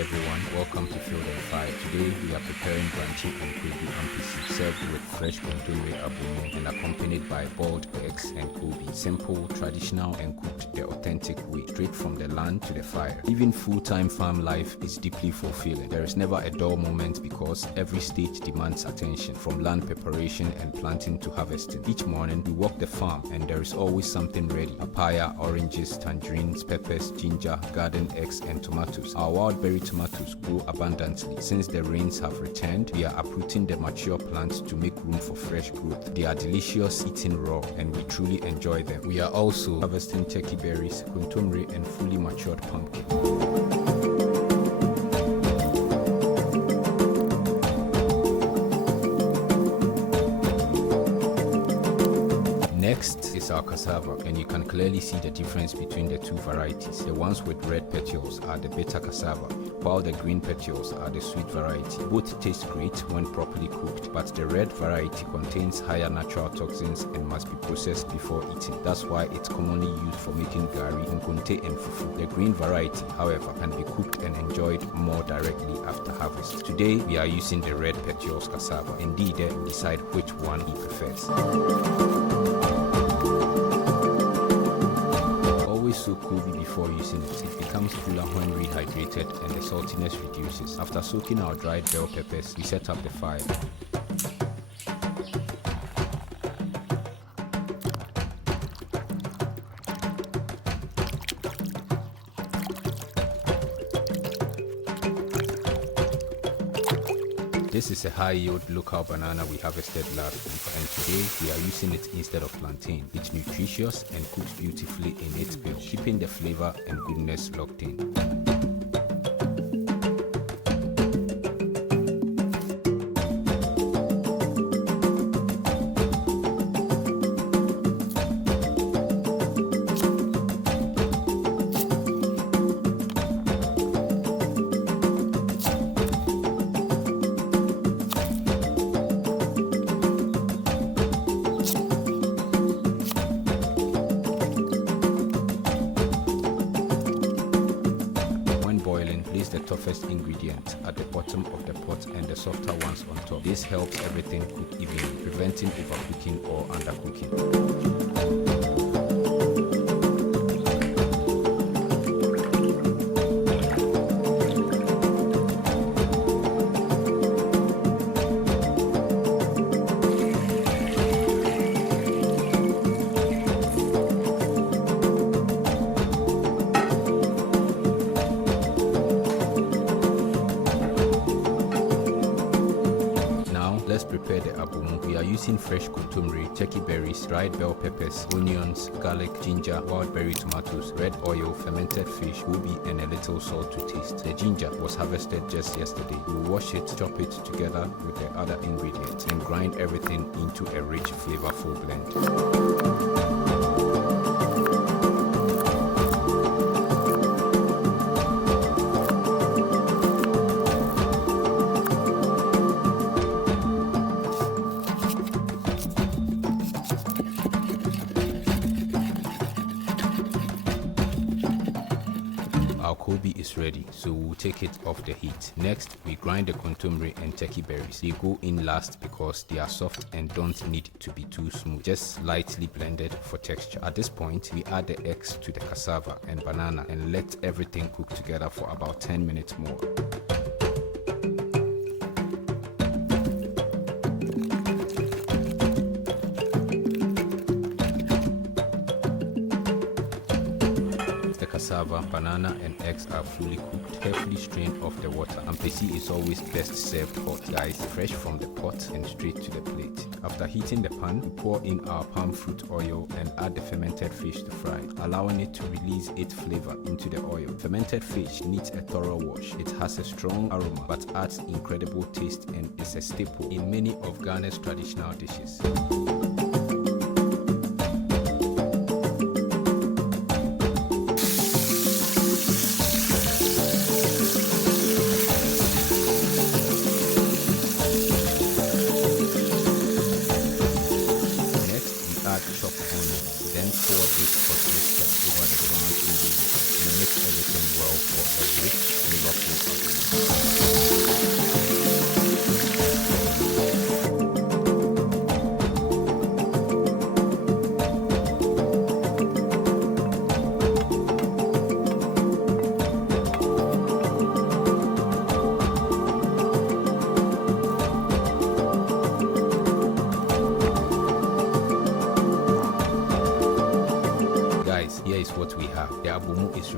everyone, welcome to Field and Fire. Today we are preparing Bankye and Kwedu Ampesi, served with fresh Kontomire Abom and accompanied by boiled eggs and Kobi. Simple, traditional and cooked the authentic way, straight from the land to the fire. Even full-time farm life is deeply fulfilling. There is never a dull moment because every stage demands attention, from land preparation and planting to harvesting. Each morning we walk the farm and there is always something ready: papaya, oranges, tangerines, peppers, ginger, garden eggs and tomatoes. Our wild berry tomatoes grow abundantly. Since the rains have returned, we are uprooting the mature plants to make room for fresh growth. They are delicious eaten raw and we truly enjoy them. We are also harvesting turkey berries, kontomire and fully matured pumpkin. Next is our cassava, and you can clearly see the difference between the two varieties. The ones with red petioles are the bitter cassava, while the green petioles are the sweet variety. Both taste great when properly cooked, but the red variety contains higher natural toxins and must be processed before eating. That's why it's commonly used for making gari, nkonte and fufu. The green variety, however, can be cooked and enjoyed more directly after harvest. Today, we are using the red petioles cassava. Indeed, we decide which one he prefers. Soak Kobi before using it. It becomes cooler when rehydrated and the saltiness reduces. After soaking our dried bell peppers, we set up the fire. This is a high-yield local banana we harvested last week, and today we are using it instead of plantain. It's nutritious and cooks beautifully in its peel, keeping the flavor and goodness locked in. Place the toughest ingredient at the bottom of the pot and the softer ones on top. This helps everything cook evenly, preventing overcooking or undercooking. Let's prepare the abom. We are using fresh kontomire, turkey berries, dried bell peppers, onions, garlic, ginger, wild berry tomatoes, red oil, fermented fish, kobi, and a little salt to taste. The ginger was harvested just yesterday. We will wash it, chop it together with the other ingredients, and grind everything into a rich, flavorful blend. Our Kobi is ready, so we'll take it off the heat. Next, we grind the kontomire and turkey berries. They go in last because they are soft and don't need to be too smooth, just lightly blended for texture. At this point, we add the eggs to the cassava and banana and let everything cook together for about 10 minutes more. Cassava, banana and eggs are fully cooked. Carefully strain off the water. Ampesi is always best served hot, guys, fresh from the pot and straight to the plate. After heating the pan, we pour in our palm fruit oil and add the fermented fish to fry, allowing it to release its flavor into the oil. Fermented fish needs a thorough wash. It has a strong aroma but adds incredible taste and is a staple in many of Ghana's traditional dishes. Then pour this hot mixture over the ground ingredients and mix everything well for a rich, flavorful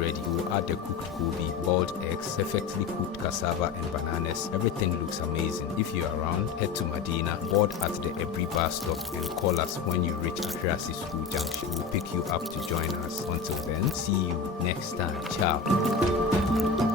ready. We'll add the cooked Kobi, boiled eggs, perfectly cooked cassava and bananas. Everything looks amazing. If you're around, head to Medina, board at the Ebri bus stop and call us when you reach Akrasi School Junction. We'll pick you up to join us. Until then, see you next time. Ciao.